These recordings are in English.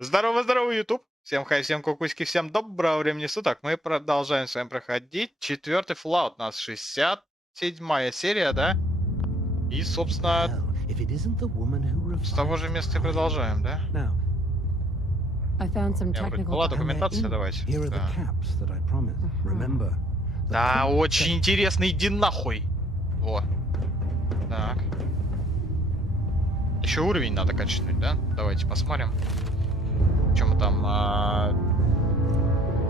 Здорово, здорово, YouTube! Всем хай, всем кукуськи, всем доброго времени суток. Мы продолжаем с вами проходить четвертый Fallout. У нас 67-я серия, да? И, собственно, Well, if it isn't the woman who с того revives же the места и body. продолжаем, да? Now, I found У some меня вроде technical была and they're документация, in. давайте. Here are the Да, caps that I promised. Remember, the да, cop очень said- интересно, иди нахуй! О, так. Еще уровень надо качнуть, да? Давайте посмотрим. Чем мы там?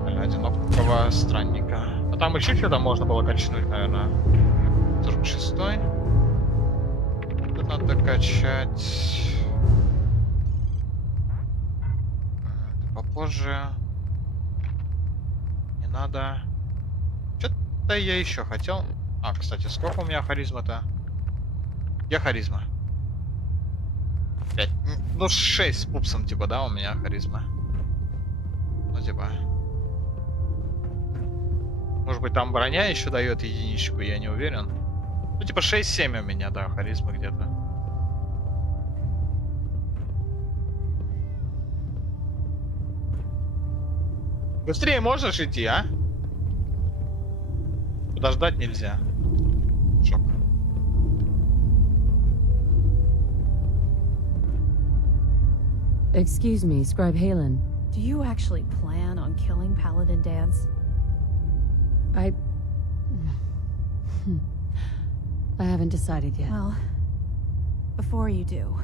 Одинокого странника. А там еще что-то можно было качнуть, наверное. 46-й. Тут надо качать. Это попозже. Не надо. Что-то я еще хотел. А, кстати, сколько у меня харизма-то? Где харизма? 5. Ну, 6 с пупсом, типа, да, у меня харизма. Ну, типа. Может быть, там броня еще дает единичку, я не уверен. Ну, типа 6-7 у меня, да, харизма где-то. Быстрее можешь идти, а? Подождать нельзя. Шок. Excuse me, Scribe Halen. Do you actually plan on killing Paladin Dance? I haven't decided yet. Well, before you do,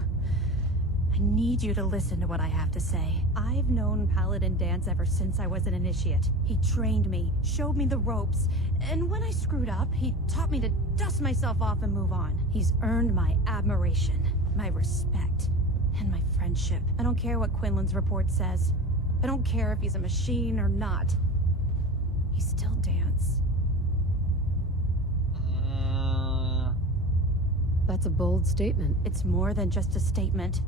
I need you to listen to what I have to say. I've known Paladin Dance ever since I was an initiate. He trained me, showed me the ropes, and when I screwed up, he taught me to dust myself off and move on. He's earned my admiration, my respect, and my friendship. I don't care what Quinlan's report says. I don't care if he's a machine or not. He's still Dance. That's a bold statement. It's more than just a statement.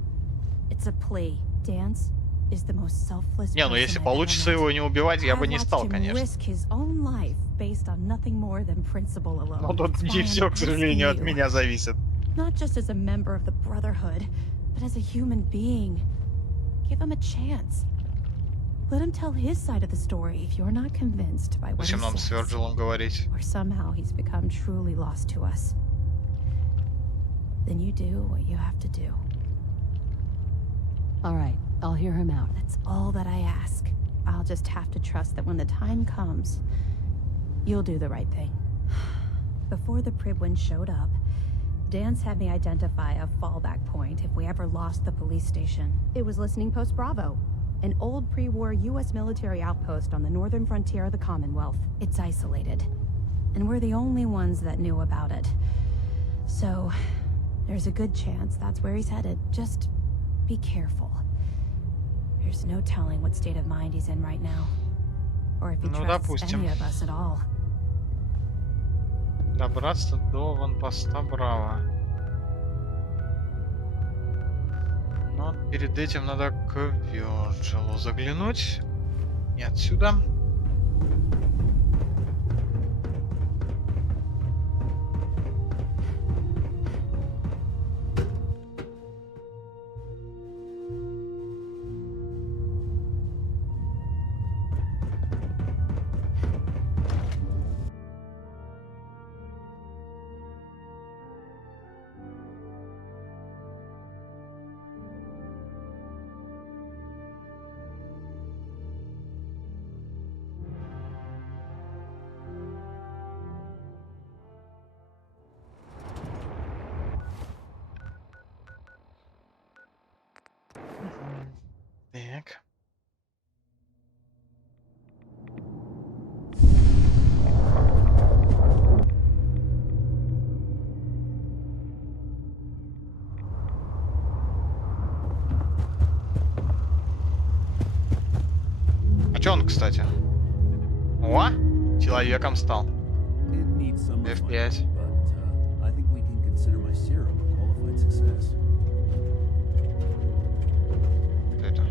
It's a plea. Dance is the most selfless Не, ну если person I've получится ever met. его не убивать, я бы I не watched стал, him конечно. risk his own life based on nothing more than principle alone. Но тут That's why не I'm все, к сожалению, от asking you, меня зависит. Not just as a member of the Brotherhood, but as a human being. Give him a chance. Let him tell his side of the story if you're not convinced by what he Зачем нам с says. Вёрджилом говорить? Or somehow he's become truly lost to us. Then you do what you have to do. All right, I'll hear him out. That's all that I ask. I'll just have to trust that when the time comes, you'll do the right thing. Before the Pribwin showed up, Dance had me identify a fallback point if we ever lost the police station. It was Listening Post Bravo, an old pre-war U.S. military outpost on the northern frontier of the Commonwealth. It's isolated, and we're the only ones that knew about it. So, there's a good chance that's where he's headed. Just be careful. There's no telling what state of mind he's in right now. Or if he Ну, trusts допустим. any of us at all. Добраться до ванпоста Браво. Но перед этим надо к Вёрджилу заглянуть. Не отсюда. Так. А чё он, кстати? О, человеком стал. It needs some F5. refinement, but I think we can consider my serum a qualified success. Кто это?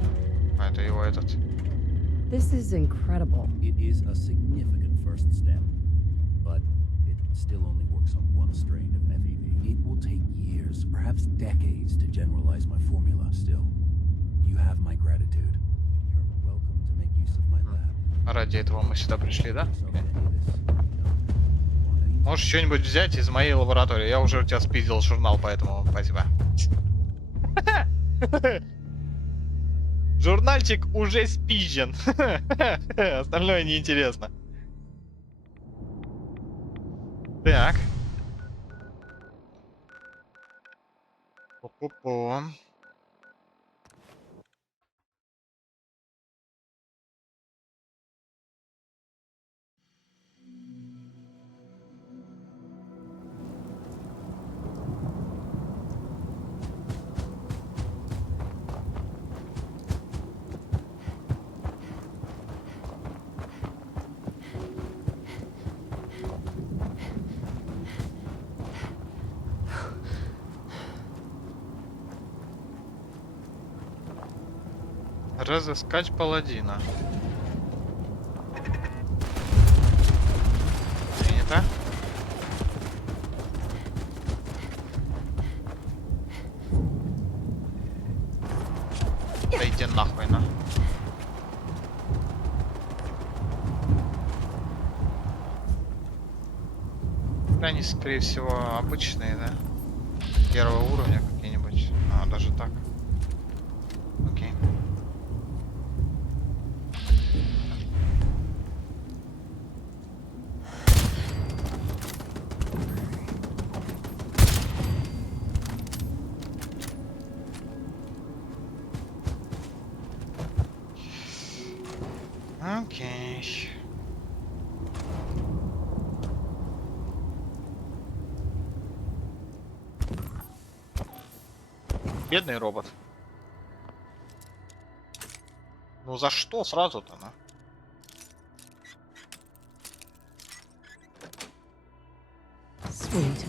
А, это его этот. This is incredible. It is a significant first step, but it still only works on one strain of FEV. It will take years, perhaps decades, to generalize my formula. Still, you have my gratitude. gratitude. You're welcome to make use of my lab. Ради этого мы сюда пришли, да? So Окей. any of this. Можешь что-нибудь взять из моей лаборатории? Я уже у тебя спиздил журнал, поэтому спасибо. Журнальчик уже спизжен. Остальное неинтересно. Так. Пу-пу-пу. Разыскать паладина. Принято. Да иди нахуй, на. Они, скорее всего, обычные, да? Первого уровня какие-нибудь. А, даже так. Окей. Окей. Бедный робот. Ну за что сразу-то, ну? Sweet.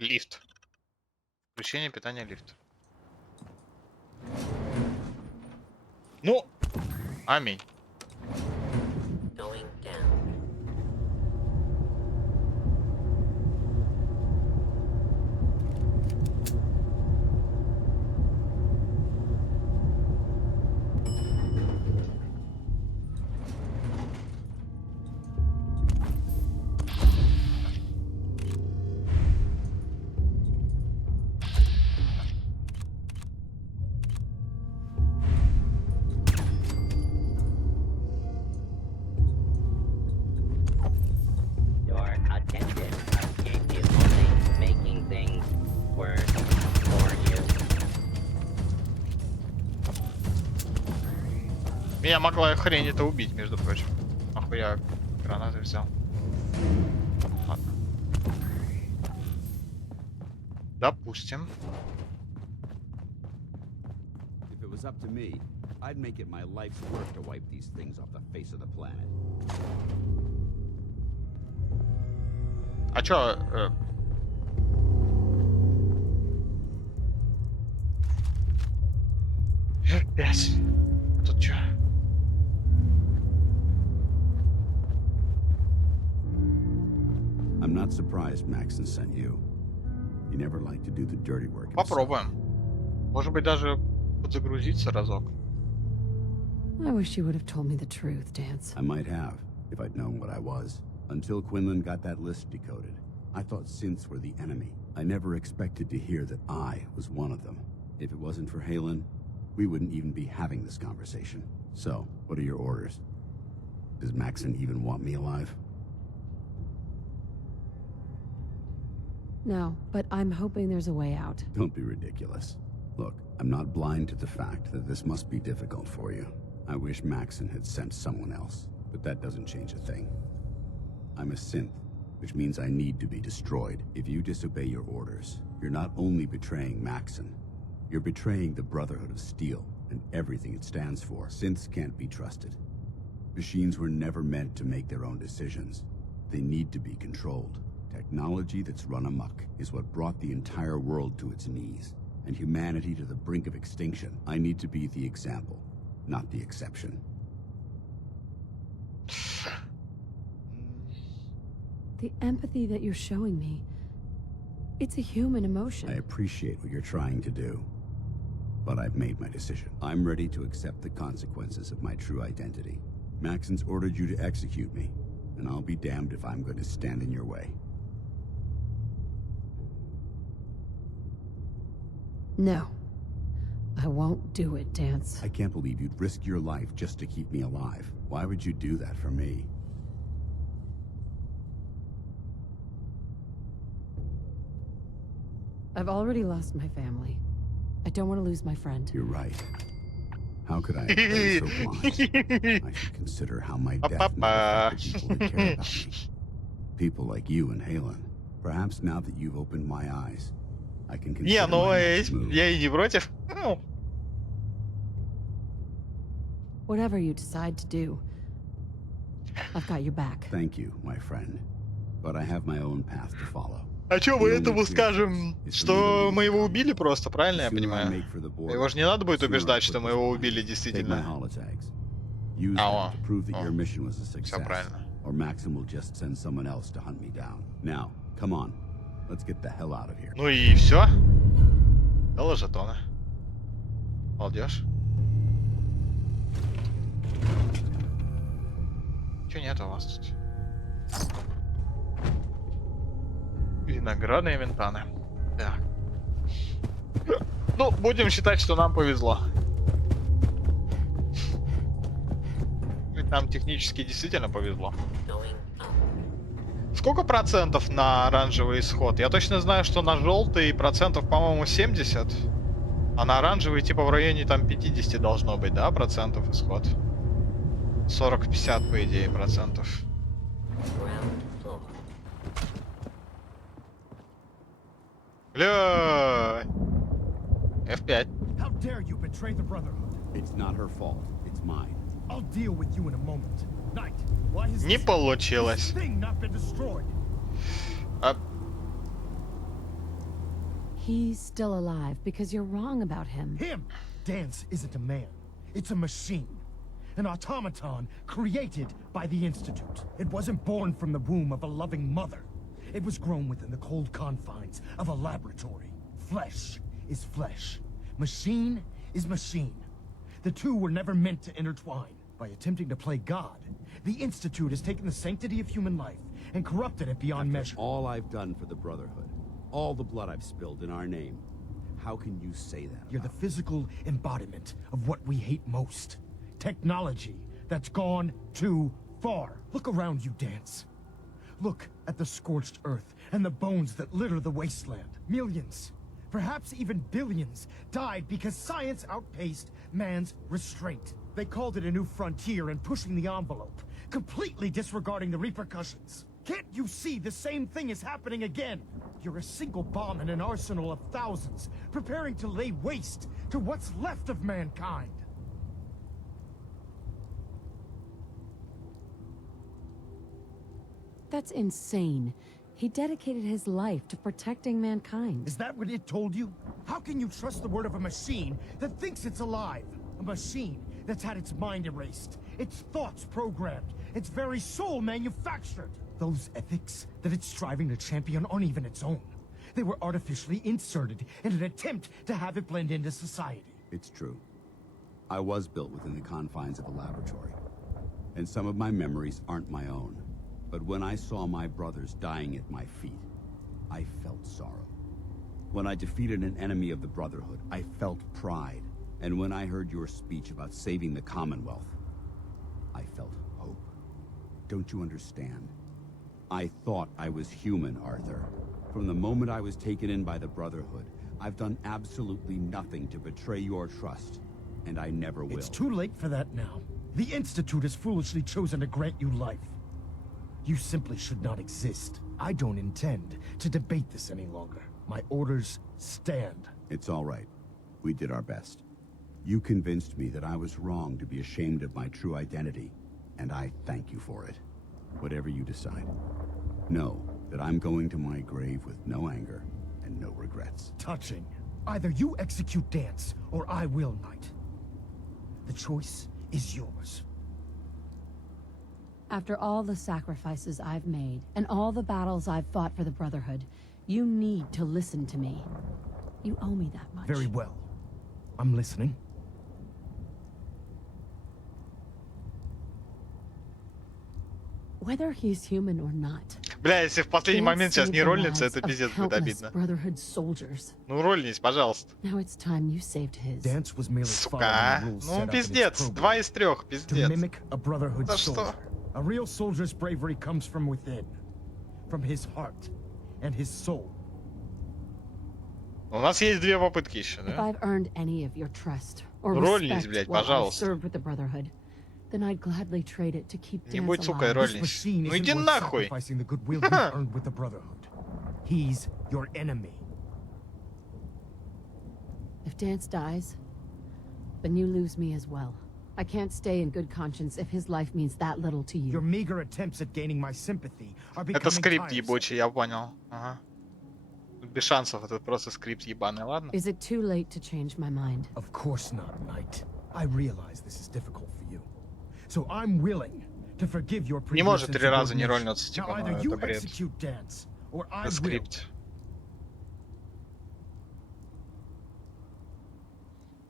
Лифт. Включение питания лифта. Ну, аминь. Going down. Your attention. Escape is only making things worse for you. Меня могла хрень это убить, между прочим. Нахуя гранаты взял. Ладно. Допустим. If it was up to me, I'd make it my life's work to wipe these things off the face of the planet. А чё? F5. А тут чё? I'm not surprised Maxon sent you. You never like to do the dirty work. himself. Попробуем. Может быть, даже подзагрузиться разок. I wish you would have told me the truth, Dance. I might have, if I'd known what I was. Until Quinlan got that list decoded, I thought synths were the enemy. I never expected to hear that I was one of them. If it wasn't for Halen, we wouldn't even be having this conversation. So, what are your orders? Does Maxon even want me alive? No, but I'm hoping there's a way out. Don't be ridiculous. Look, I'm not blind to the fact that this must be difficult for you. I wish Maxon had sent someone else, but that doesn't change a thing. I'm a synth, which means I need to be destroyed. If you disobey your orders, you're not only betraying Maxon, you're betraying the Brotherhood of Steel and everything it stands for. Synths can't be trusted. Machines were never meant to make their own decisions. They need to be controlled. Technology that's run amok is what brought the entire world to its knees. and humanity to the brink of extinction. I need to be the example, not the exception. The empathy that you're showing me, it's a human emotion. I appreciate what you're trying to do, but I've made my decision. I'm ready to accept the consequences of my true identity. Maxon's ordered you to execute me, and I'll be damned if I'm going to stand in your way. No. I won't do it, Dance. I can't believe you'd risk your life just to keep me alive. Why would you do that for me? I've already lost my family. I don't want to lose my friend. You're right. How could I have been so blind? I should consider how my death might affect the people that care about me. People like you and Halen. Perhaps now that you've opened my eyes, I can consider Не, ну my next move. я и не против. Ну, Whatever you decide to do, I've got your back. Thank you, my friend. But I have my own path to follow. а чё мы The only этому clear скажем, choice is for me to что leave мы его the убили colony. просто, правильно я The sooner I понимаю? make for the border, Его же не надо будет the sooner I убеждать, put что мы this его behind. убили Take my действительно. holotags. Use О, them to prove that о. your mission was a success. правильно. Or Maxim will just send someone else to hunt me down. Now, come on. Let's get the hell out of here. Ну и все. Дала жетоны. Молодежь. Чё нет у вас тут? Виноградные ментаны. Так. Ну, будем считать, что нам повезло. Ведь нам технически действительно повезло. Сколько процентов на оранжевый исход? Я точно знаю, что на желтый процентов, по-моему, 70. А на оранжевый типа в районе там 50 должно быть, да, процентов исход? 40-50, по идее, процентов. Бля. F5. How dare you betray the Brotherhood? It's not her fault. It's mine. I'll deal with you in a moment. Knight, why has Не this получилось. thing not been destroyed? А, He's still alive because you're wrong about him. Him! Dance isn't a man. It's a machine. An automaton created by the Institute. It wasn't born from the womb of a loving mother. It was grown within the cold confines of a laboratory. Flesh is flesh. Machine is machine. The two were never meant to intertwine. By attempting to play God, the Institute has taken the sanctity of human life and corrupted it beyond measure. All I've done for the Brotherhood, all the blood I've spilled in our name, how can you say that? You're the physical embodiment of what we hate most. Technology that's gone too far. Look around you, Dance. Look at the scorched earth and the bones that litter the wasteland. Millions, perhaps even billions, died because science outpaced man's restraint. They called it a new frontier and pushing the envelope, completely disregarding the repercussions. Can't you see the same thing is happening again? You're a single bomb in an arsenal of thousands, preparing to lay waste to what's left of mankind. That's insane. He dedicated his life to protecting mankind. Is that what it told you? How can you trust the word of a machine that thinks it's alive? A machine that's had its mind erased, its thoughts programmed, its very soul manufactured. Those ethics that it's striving to champion aren't even its own. They were artificially inserted in an attempt to have it blend into society. It's true. I was built within the confines of a laboratory, and some of my memories aren't my own. But when I saw my brothers dying at my feet, I felt sorrow. When I defeated an enemy of the Brotherhood, I felt pride. And when I heard your speech about saving the Commonwealth, I felt hope. Don't you understand? I thought I was human, Arthur. From the moment I was taken in by the Brotherhood, I've done absolutely nothing to betray your trust, and I never will. It's too late for that now. The Institute has foolishly chosen to grant you life. You simply should not exist. I don't intend to debate this any longer. My orders stand. It's all right. We did our best. You convinced me that I was wrong to be ashamed of my true identity, and I thank you for it. Whatever you decide, know that I'm going to my grave with no anger and no regrets. Touching. Either you execute Dance, or I will, Knight. The choice is yours. After all the sacrifices I've made, and all the battles I've fought for the Brotherhood, you need to listen to me. You owe me that much. Very well. I'm listening. Whether he's human or not. Бля, если в последний Dance момент сейчас saved не the рольница, lives это of пиздец будет countless обидно. Brotherhood soldiers. Ну рольнись, пожалуйста. Now it's time you saved his. Dance was merely Сука. following the rules Ну set up in its пиздец. program. 2 из 3. To Пиздец. mimic a Brotherhood Да что? soldier. A real soldier's bravery comes from within. From his heart and his soul. У нас есть 2 попытки еще, If да? I've earned any of your trust or Рольнись, respect блядь, while I've пожалуйста. served with the Brotherhood, then I'd gladly trade it to keep Не Dance будь, сука, alive. This рольнись. machine Ну isn't иди worth нахуй. sacrificing the goodwill you've earned with the Brotherhood. He's your enemy. If Dance dies, then you lose me as well. I can't stay in good conscience if his life means that little to Your you. meager attempts at gaining my sympathy are becoming Это скрипт tiresome. ебучий, я понял. Ага. Без шансов, это просто скрипт ебаный, ладно? Is it too late to change my mind? Of course not, Knight. I realize this is difficult for you. So I'm willing to forgive your Не может previous 3 раза не insubordination. рольнуться, типа, Now ну either you это бред. execute Dance, or I Это will. скрипт.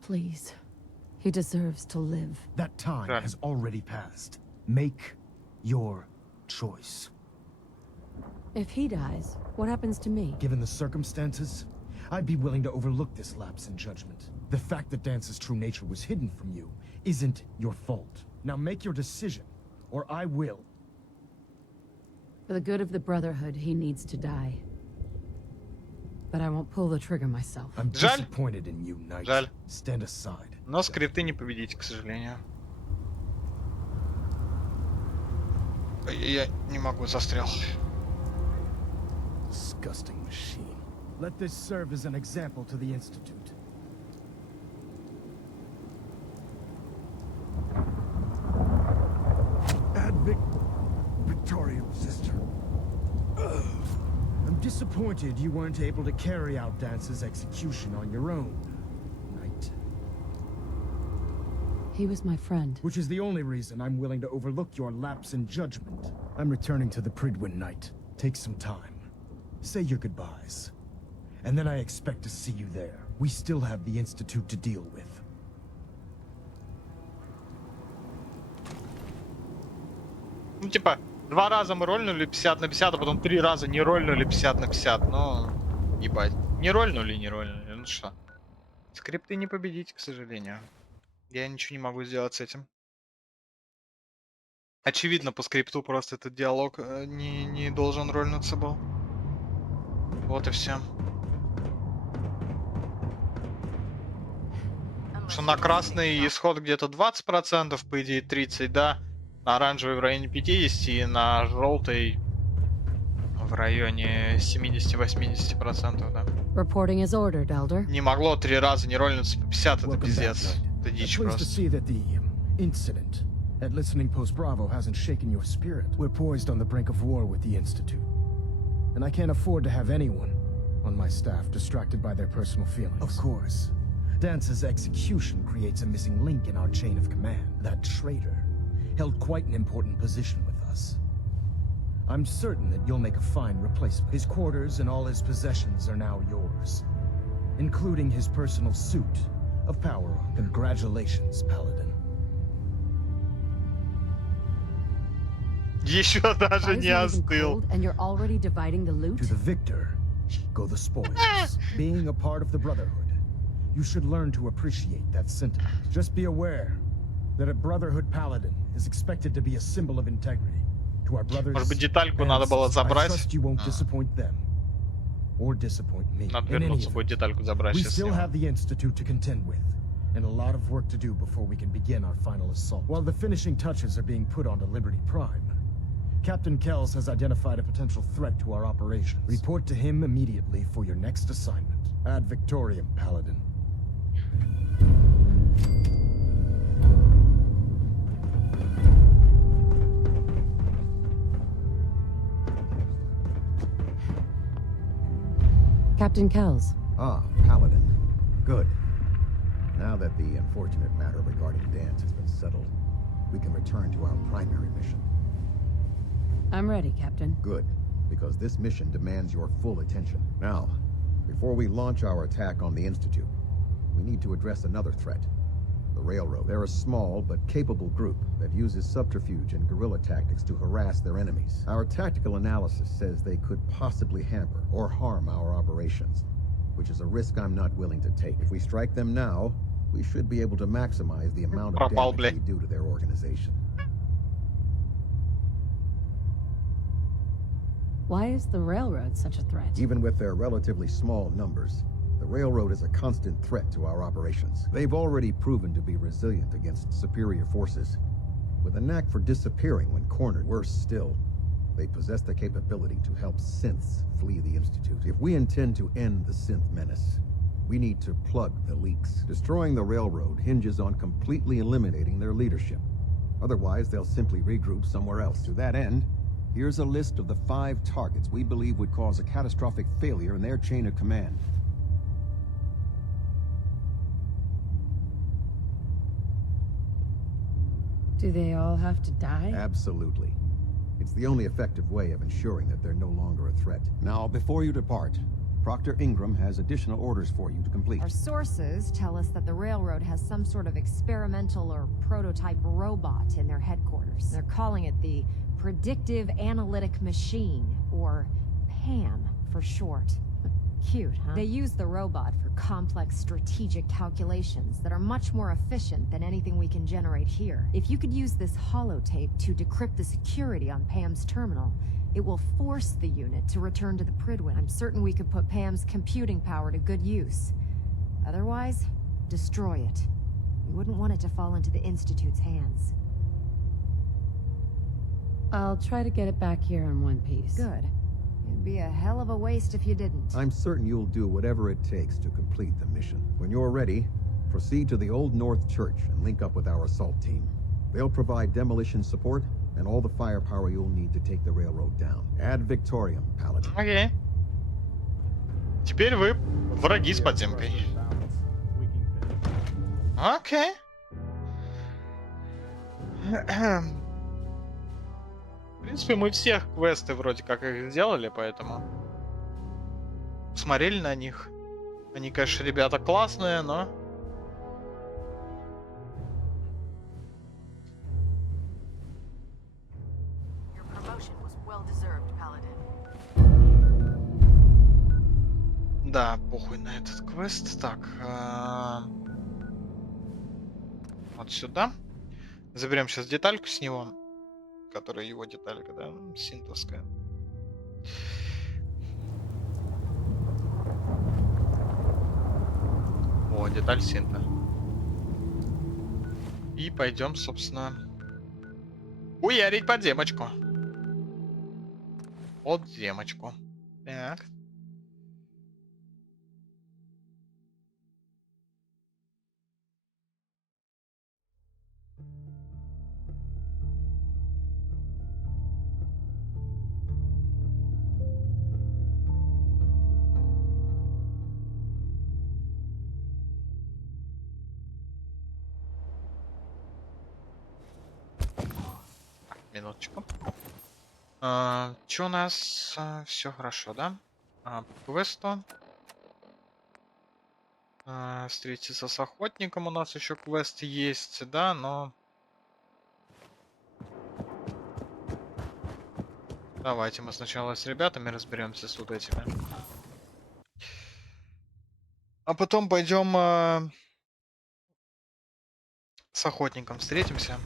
Please. He deserves to live. That time Right. has already passed. Make your choice. If he dies, what happens to me? Given the circumstances, I'd be willing to overlook this lapse in judgment. The fact that Dance's true nature was hidden from you isn't your fault. Now make your decision, or I will. For the good of the Brotherhood, he needs to die. But I won't pull the trigger myself. I'm Жаль. disappointed in you, Knight. Жаль. Stand aside. Но скрипты не победить, к сожалению. Я не могу, застрял. Disgusting machine. Let this serve as an example to the Institute. Victorian sister. I'm disappointed you weren't able to carry out Dance's execution on your own, Knight. He was my friend. Which is the only reason I'm willing to overlook your lapse in judgment. I'm returning to the Pridwin, Knight. Take some time. Say your goodbyes. And then I expect to see you there. We still have the Institute to deal with. Ну, типа, 2 раза мы рольнули 50 на 50, а потом 3 раза не рольнули 50 на 50. Ну, ебать. Не рольнули, не рольнули. Ну что. Скрипты не победить, к сожалению. Я ничего не могу сделать с этим. Очевидно, по скрипту просто этот диалог не должен рольнуться был. Вот и все. Что на красный исход где-то 20%, по идее 30%, да. На оранжевый в районе 50% и на желтый в районе 70-80%, да. Reporting as ordered, Elder. Не могло 3 раза не рольнуться по 50, это Welcome back, пиздец. Knight. Это дичь I'm pleased to просто. see that the incident at Listening Post Bravo hasn't shaken your spirit. We're poised on the brink of war with the Institute. And I can't afford to have anyone on my staff distracted by their personal feelings. Of course. Dance's execution creates a missing link in our chain of command. That traitor held quite an important position with us. I'm certain that you'll make a fine replacement. His quarters and all his possessions are now yours, including his personal suit of power. Congratulations, Paladin. Еще даже Eyes не not even остыл. cold, and you're already dividing the loot? To the victor go the spoils. Being a part of the Brotherhood, you should learn to appreciate that sentiment. Just be aware that a Brotherhood Paladin is expected to be a symbol of integrity. To our brothers Может быть, детальку and надо было sisters, I забрать? trust you won't disappoint them or disappoint me. Надо In any вернуться, event, будет детальку забрать we сейчас. still have the Institute to contend with, and a lot of work to do before we can begin our final assault. While the finishing touches are being put onto Liberty Prime, Captain Kells has identified a potential threat to our operations. Report to him immediately for your next assignment. Ad Victoriam, Paladin. Captain Kells. Ah, Paladin. Good. Now that the unfortunate matter regarding Dance has been settled, we can return to our primary mission. I'm ready, Captain. Good, because this mission demands your full attention. Now, before we launch our attack on the Institute, we need to address another threat. The Railroad. They're a small but capable group that uses subterfuge and guerrilla tactics to harass their enemies. Our tactical analysis says they could possibly hamper or harm our operations, which is a risk I'm not willing to take. If we strike them now, we should be able to maximize the amount of damage we do to their organization. Why is the Railroad such a threat? Even with their relatively small numbers, the Railroad is a constant threat to our operations. They've already proven to be resilient against superior forces, with a knack for disappearing when cornered. Worse still, they possess the capability to help synths flee the Institute. If we intend to end the synth menace, we need to plug the leaks. Destroying the Railroad hinges on completely eliminating their leadership. Otherwise, they'll simply regroup somewhere else. To that end, here's a list of the 5 targets we believe would cause a catastrophic failure in their chain of command. Do they all have to die? Absolutely. It's the only effective way of ensuring that they're no longer a threat. Now, before you depart, Proctor Ingram has additional orders for you to complete. Our sources tell us that the Railroad has some sort of experimental or prototype robot in their headquarters. They're calling it the Predictive Analytic Machine, or PAM for short. Cute, huh? They use the robot for complex strategic calculations that are much more efficient than anything we can generate here. If you could use this holotape to decrypt the security on Pam's terminal, it will force the unit to return to the Pridwin. I'm certain we could put Pam's computing power to good use. Otherwise, destroy it. We wouldn't want it to fall into the Institute's hands. I'll try to get it back here in one piece. Good. It'd be a hell of a waste if you didn't. I'm certain you'll do whatever it takes to complete the mission. When you're ready, proceed to the Old North Church and link up with our assault team. They'll provide demolition support and all the firepower you'll need to take the Railroad down. Ad Victoriam, Paladin. Окей. Теперь вы враги с подземкой. Окей. В принципе, мы всех квесты вроде как их сделали, поэтому смотрели на них. Они, конечно, ребята классные, но... Да, похуй на этот квест. Так, вот сюда. Заберем сейчас детальку с него, которая его деталька, да, синтовская. О, деталь синта. И пойдем, собственно, хуярить подземочку. Подземочку. Так. Минуточку. Чё у нас? Все хорошо, да? По квесту. Встретиться с охотником у нас еще квест есть, да, но... Давайте мы сначала с ребятами разберемся с вот этими. А потом пойдем с охотником встретимся.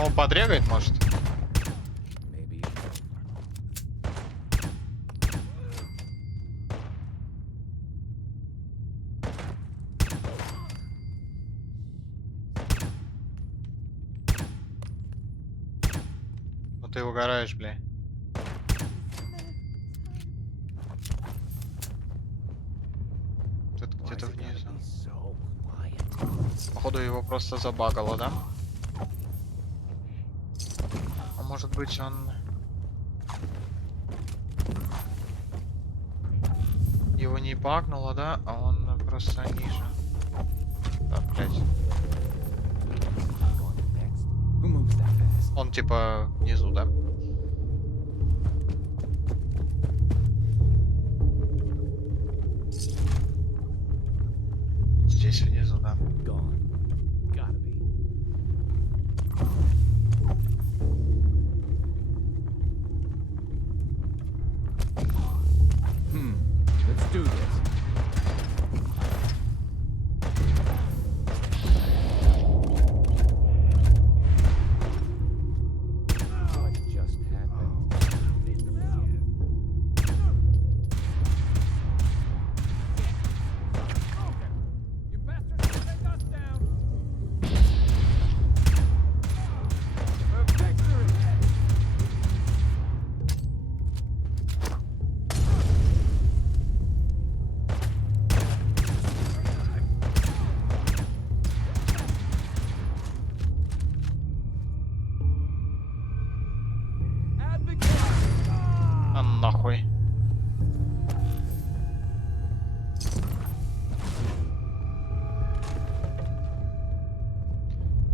Можно его подрегать, может? Maybe. Ну ты угораешь, бля. Тут где-то внизу. So quiet. Походу его просто забагало, да? А может быть он... Его не багнуло, да? А он просто ниже. Да, блядь. Who moves that fast? Он типа внизу, да? Здесь внизу, да. Gone. Gotta be. Let's do this. What just happened? You bastards, take us down! For victory! А нахуй.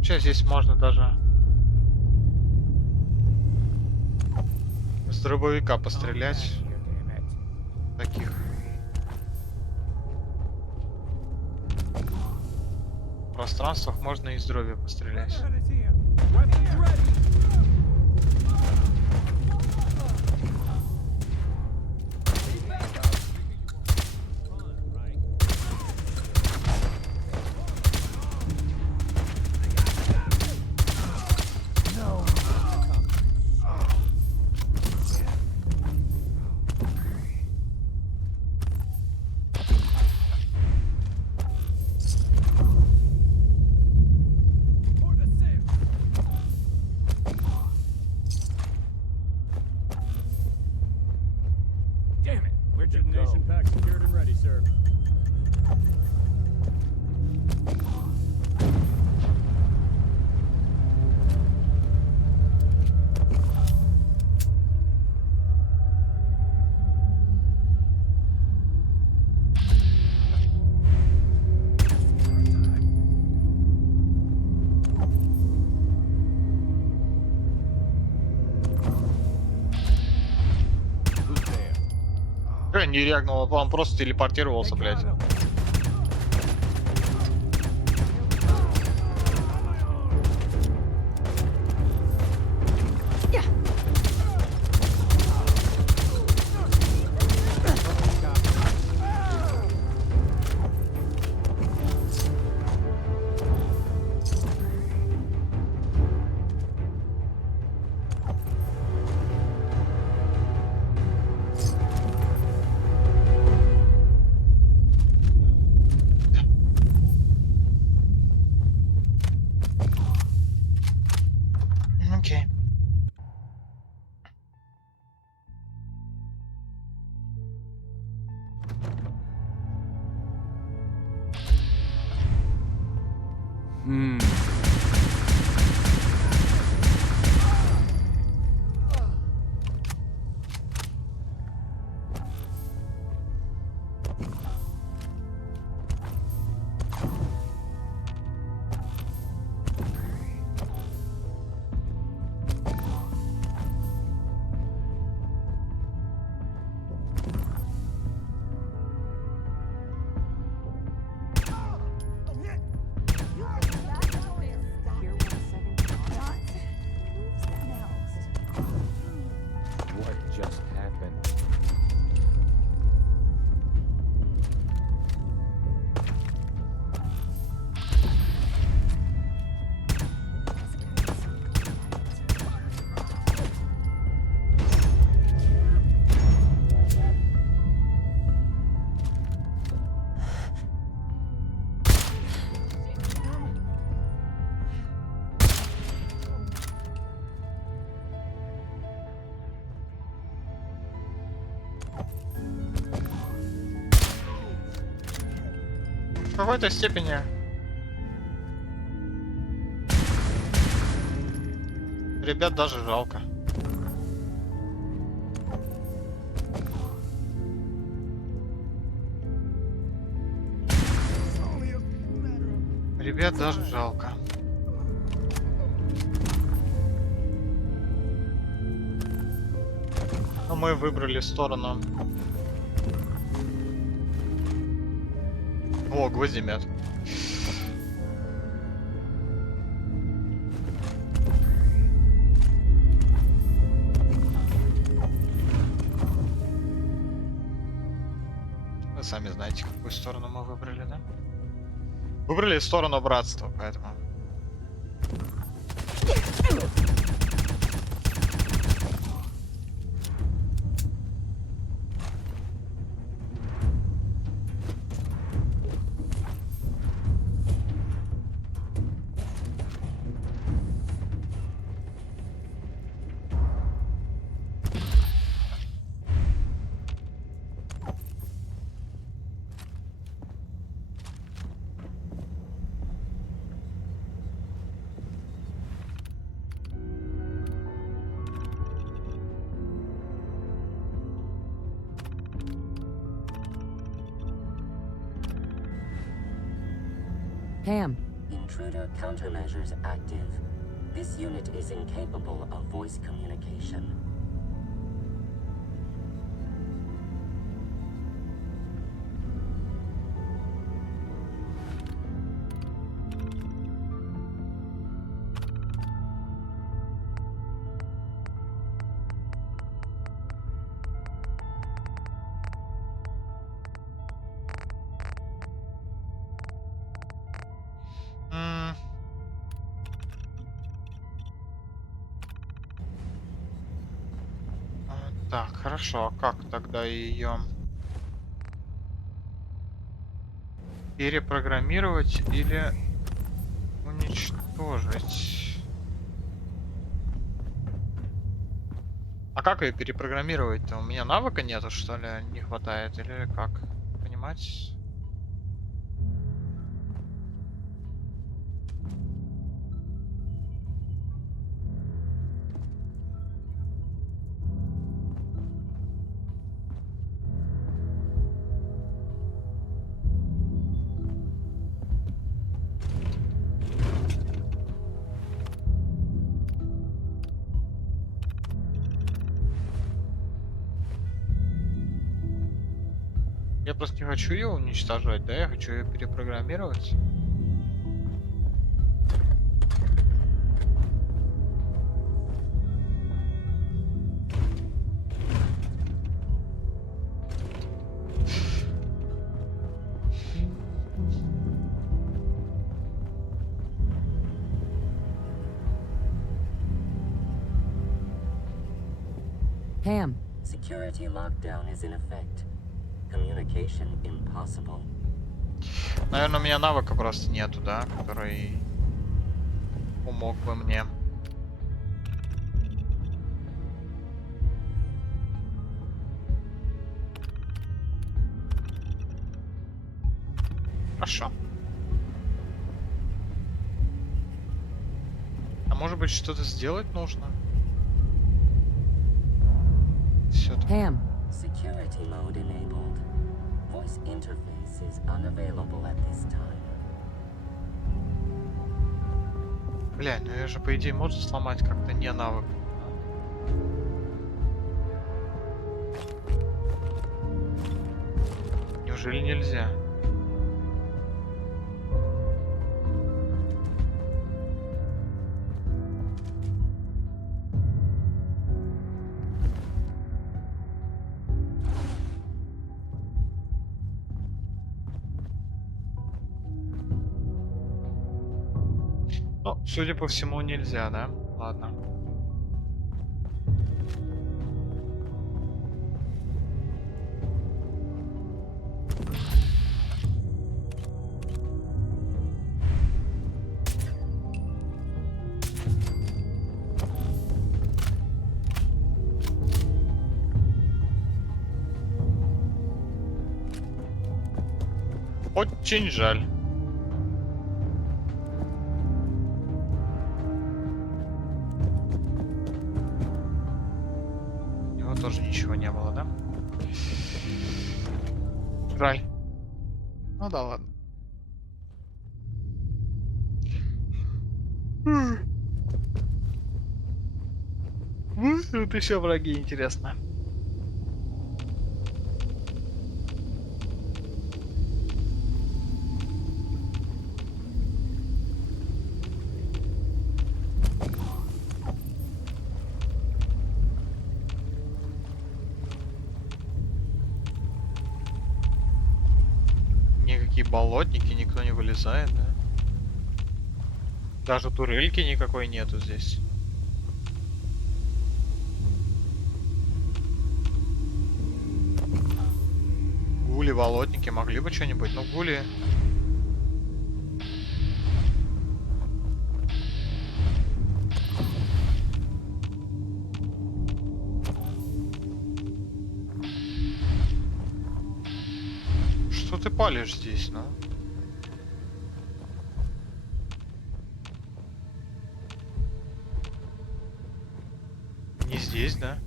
Че, здесь можно даже с дробовика пострелять. Таких. В пространствах можно из дроби пострелять. Damn it! Where'd you go? Pack secured and ready, sir. Who's there? Не реагнул, он просто телепортировался, блядь. В какой-то степени ребят даже жалко. Ребят даже жалко. Но мы выбрали сторону. О, гвоздемет. Вы сами знаете, какую сторону мы выбрали, да? Выбрали сторону братства, поэтому. Pam. Intruder countermeasures active. This unit is incapable of voice communication. Так, хорошо. А как тогда ее перепрограммировать или уничтожить? А как ее перепрограммировать-то? У меня навыка нету, что ли? Не хватает? Или как? Понимать? Я просто не хочу ее уничтожать, да? Я хочу ее перепрограммировать. Pam. Security lockdown is in effect. Communication impossible. Наверное, у меня навыка просто нету, да? Который помог бы мне. Хорошо. А может быть, что-то сделать нужно? Все-таки. Pam. Security mode enabled. Voice interface is unavailable at this time. Блядь, ну я же по идее может сломать как-то не навык. Неужели нельзя? Ну, судя по всему, нельзя, да? Ладно. Очень жаль. У него тоже ничего не было, да? Жаль. Ну да ладно. Тут еще враги, интересно. Никакие болотники, никто не вылезает, да? Даже турельки никакой нету здесь. Гули, болотники могли бы что-нибудь, но гули... Что ты палишь здесь, ну? Не здесь, да?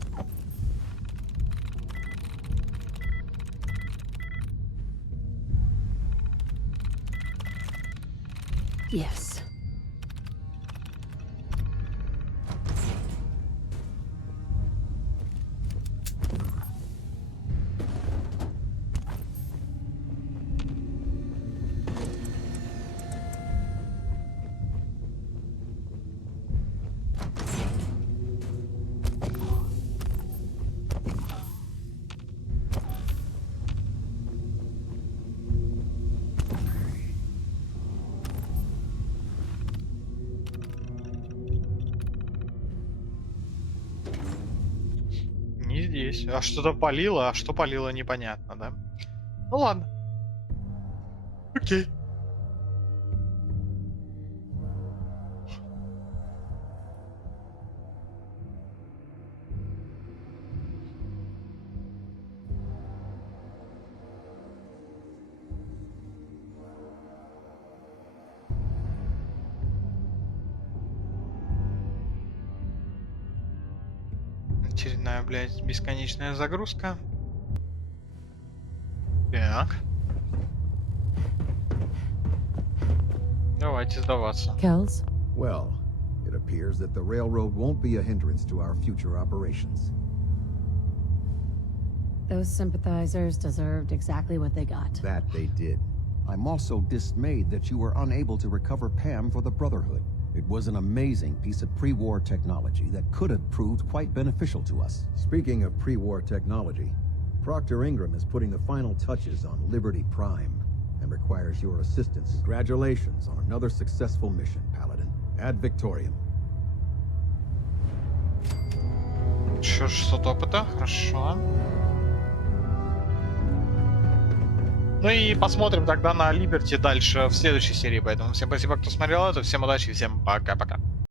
Yes. Не здесь. А что-то палило, а что палило, непонятно, да? Ну ладно. Окей. Очередная, блядь, бесконечная загрузка. Так. Давайте сдаваться. Kells? Well, it appears that the railroad won't be a hindrance to our future operations. Those sympathizers deserved exactly what they got. That they did. I'm also dismayed that you were unable to recover Pam for the Brotherhood. It was an amazing piece of pre-war technology that could have proved quite beneficial to us. Speaking of pre-war technology, Proctor Ingram is putting the final touches on Liberty Prime and requires your assistance. Congratulations on another successful mission, Paladin. Ad Victoriam. 600 опыта, хорошо. Ну и посмотрим тогда на Либерти дальше в следующей серии. Поэтому всем спасибо, кто смотрел это. Всем удачи, всем пока-пока.